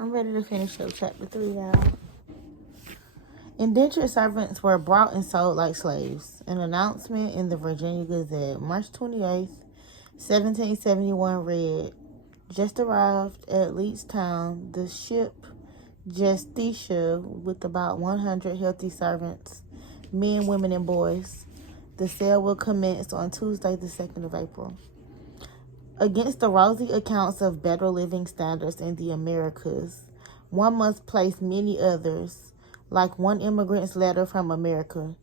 I'm ready to finish up chapter 3, y'all. Indentured servants were bought and sold like slaves. An announcement in the Virginia Gazette, March 28th, 1771 read, just arrived at Leestown, the ship Justitia with about 100 healthy servants, men, women, and boys. The sale will commence on Tuesday, the 2nd of April. Against the rosy accounts of better living standards in the Americas, one must place many others, like one immigrant's letter from America.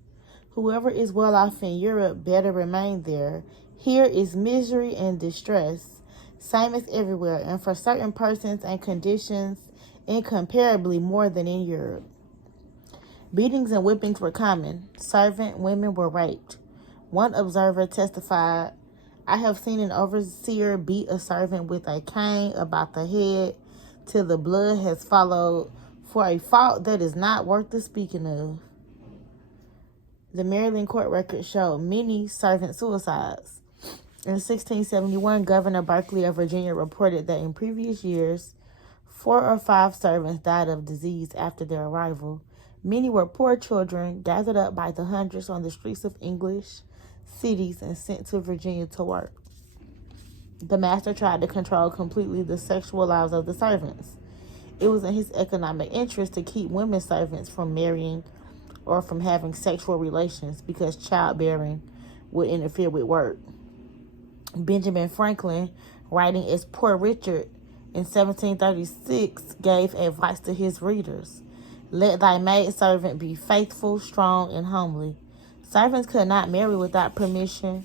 Whoever is well off in Europe better remain there. Here is misery and distress, same as everywhere, and for certain persons and conditions, incomparably more than in Europe. Beatings and whippings were common. Servant women were raped. One observer testified, I have seen an overseer beat a servant with a cane about the head till the blood has followed for a fault that is not worth the speaking of. The Maryland court records show many servant suicides. In 1671, Governor Berkeley of Virginia reported that in previous years, 4 or 5 servants died of disease after their arrival. Many were poor children gathered up by the hundreds on the streets of English cities and sent to Virginia to work. The master tried to control completely the sexual lives of the servants. It was in his economic interest to keep women servants from marrying or from having sexual relations because childbearing would interfere with work. Benjamin Franklin, writing as Poor Richard in 1736, gave advice to his readers. Let thy maidservant be faithful, strong, and homely. Servants could not marry without permission.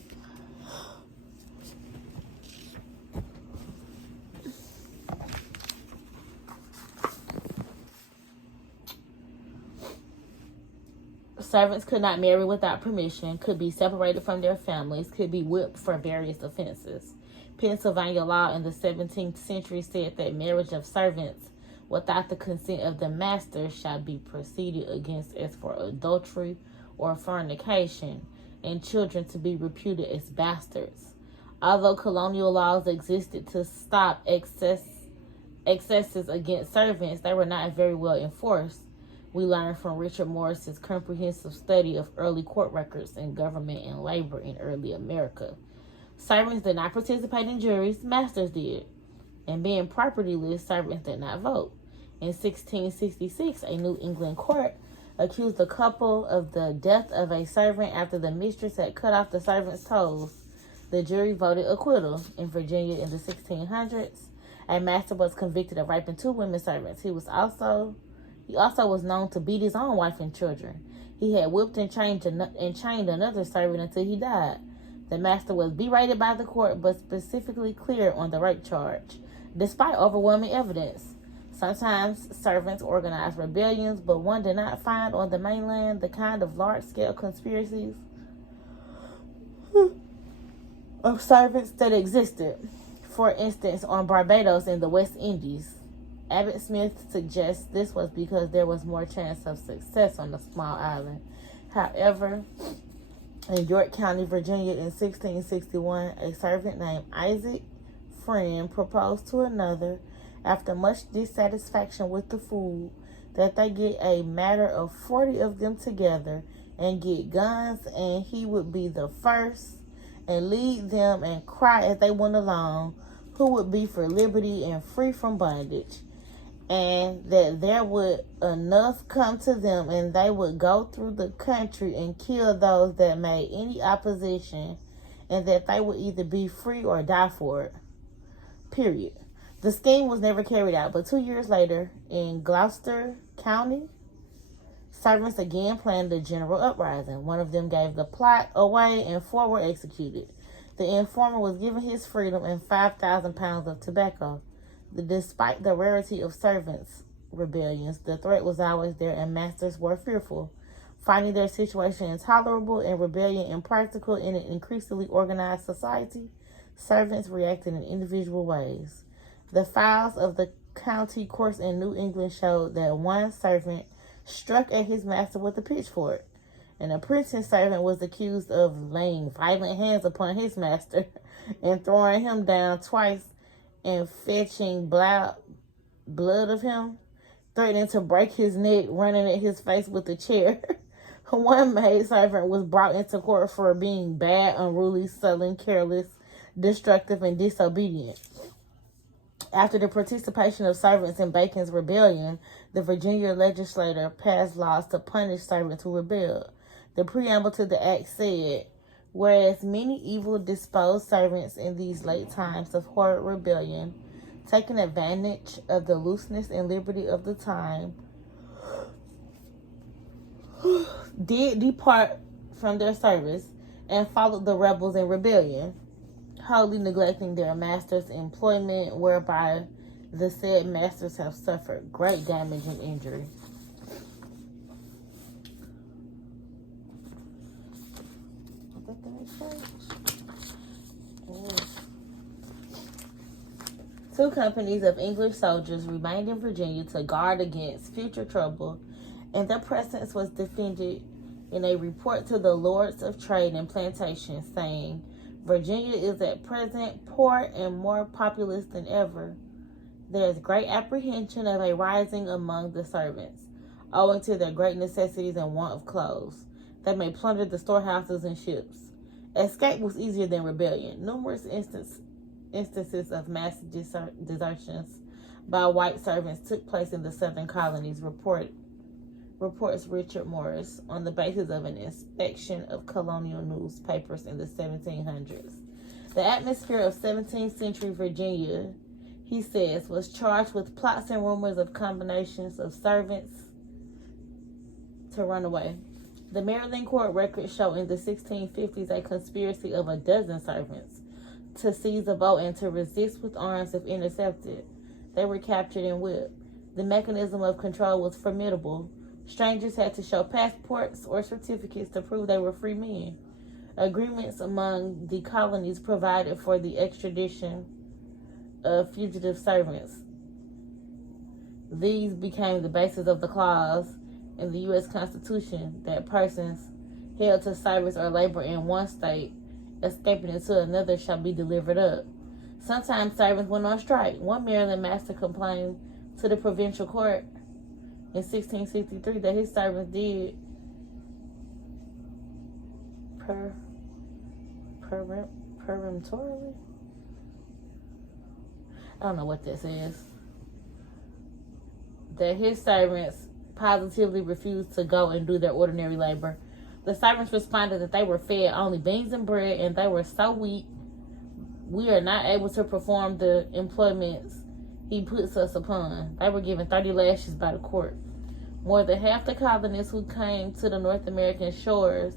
Servants could not marry without permission, could be separated from their families, could be whipped for various offenses. Pennsylvania law in the 17th century said that marriage of servants without the consent of the master shall be proceeded against as for adultery or fornication, and children to be reputed as bastards. Although colonial laws existed to stop excesses against servants, they were not very well enforced. We learn from Richard Morris's comprehensive study of early court records in government and labor in early America. Servants did not participate in juries, masters did. And being propertyless, servants did not vote. In 1666, a New England court accused a couple of the death of a servant after the mistress had cut off the servant's toes. The jury voted acquittal. In Virginia in the 1600s, a master was convicted of raping 2 women servants. He also was known to beat his own wife and children. He had whipped and chained another servant until he died. The master was berated by the court, but specifically cleared on the rape charge, despite overwhelming evidence. Sometimes servants organized rebellions, but one did not find on the mainland the kind of large-scale conspiracies of servants that existed. For instance, on Barbados in the West Indies, Abbott Smith suggests this was because there was more chance of success on the small island. However, in York County, Virginia in 1661, a servant named Isaac Friend proposed to another, after much dissatisfaction with the food, that they get a matter of 40 of them together and get guns, and he would be the first and lead them and cry as they went along, who would be for liberty and free from bondage, and that there would enough come to them, and they would go through the country and kill those that made any opposition, and that they would either be free or die for it. Period. The scheme was never carried out, but 2 years later, in Gloucester County, servants again planned a general uprising. One of them gave the plot away, and 4 were executed. The informer was given his freedom and 5,000 pounds of tobacco. Despite the rarity of servants' rebellions, the threat was always there, and masters were fearful. Finding their situation intolerable and rebellion impractical in an increasingly organized society, servants reacted in individual ways. The files of the county courts in New England showed that one servant struck at his master with a pitchfork. An apprentice servant was accused of laying violent hands upon his master and throwing him down twice and fetching blood of him, threatening to break his neck, running at his face with a chair. One maid servant was brought into court for being bad, unruly, sullen, careless, destructive, and disobedient. After the participation of servants in Bacon's rebellion, the Virginia legislature passed laws to punish servants who rebelled. The preamble to the act said, whereas many evil disposed servants in these late times of horrid rebellion, taking advantage of the looseness and liberty of the time, did depart from their service and followed the rebels in rebellion, wholly neglecting their master's employment, whereby the said masters have suffered great damage and injury. Two companies of English soldiers remained in Virginia to guard against future trouble, and their presence was defended in a report to the Lords of Trade and Plantation, saying, Virginia is at present poor and more populous than ever. There is great apprehension of a rising among the servants, owing to their great necessities and want of clothes. They may plunder the storehouses and ships. Escape was easier than rebellion. Numerous instances of mass desertions by white servants took place in the southern colonies, reports Richard Morris, on the basis of an inspection of colonial newspapers in the 1700s. The atmosphere of 17th century Virginia, he says, was charged with plots and rumors of combinations of servants to run away. The Maryland court records show in the 1650s a conspiracy of a dozen servants to seize a boat and to resist with arms if intercepted. They were captured and whipped. The mechanism of control was formidable. Strangers had to show passports or certificates to prove they were free men. Agreements among the colonies provided for the extradition of fugitive servants. These became the basis of the clause in the U.S. Constitution that persons held to service or labor in one state, escaping into another, shall be delivered up. Sometimes servants went on strike. One Maryland master complained to the provincial court in 1663 that his servants did peremptorily. I don't know what that says. That his servants positively refused to go and do their ordinary labor. The servants responded that they were fed only beans and bread, and they were so weak, we are not able to perform the employments he puts us upon. They were given 30 lashes by the court. More than half the colonists who came to the North American shores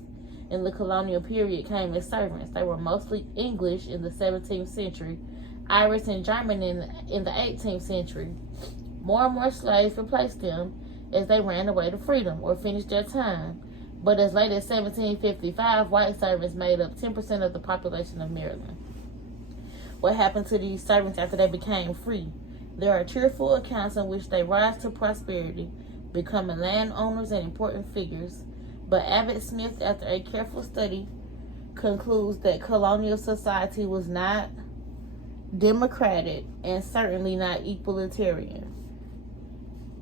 in the colonial period came as servants. They were mostly English in the 17th century, Irish and German in the 18th century. More and more slaves replaced them as they ran away to freedom or finished their time. But as late as 1755, white servants made up 10% of the population of Maryland. What happened to these servants after they became free? There are cheerful accounts in which they rise to prosperity, becoming landowners and important figures. But Abbott Smith, after a careful study, concludes that colonial society was not democratic and certainly not equalitarian.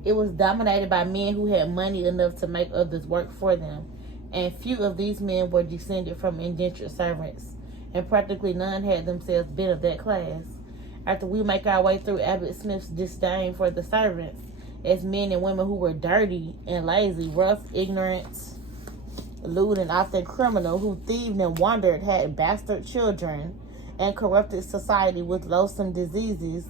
It was dominated by men who had money enough to make others work for them, and few of these men were descended from indentured servants, and practically none had themselves been of that class. After we make our way through Abbott Smith's disdain for the servants as men and women who were dirty and lazy, rough, ignorant, lewd, and often criminal, who thieved and wandered, had bastard children, and corrupted society with loathsome diseases,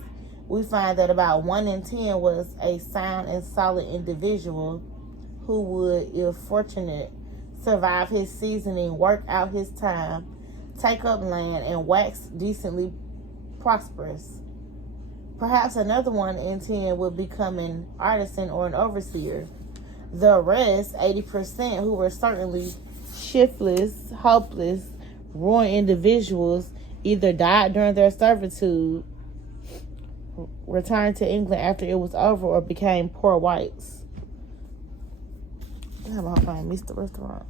we find that about 1 in 10 was a sound and solid individual who would, if fortunate, survive his seasoning, work out his time, take up land, and wax decently prosperous. Perhaps another 1 in 10 would become an artisan or an overseer. The rest, 80%, who were certainly shiftless, hopeless, ruined individuals, either died during their servitude, returned to England after it was over, or became poor whites. I hope I missed the restaurant.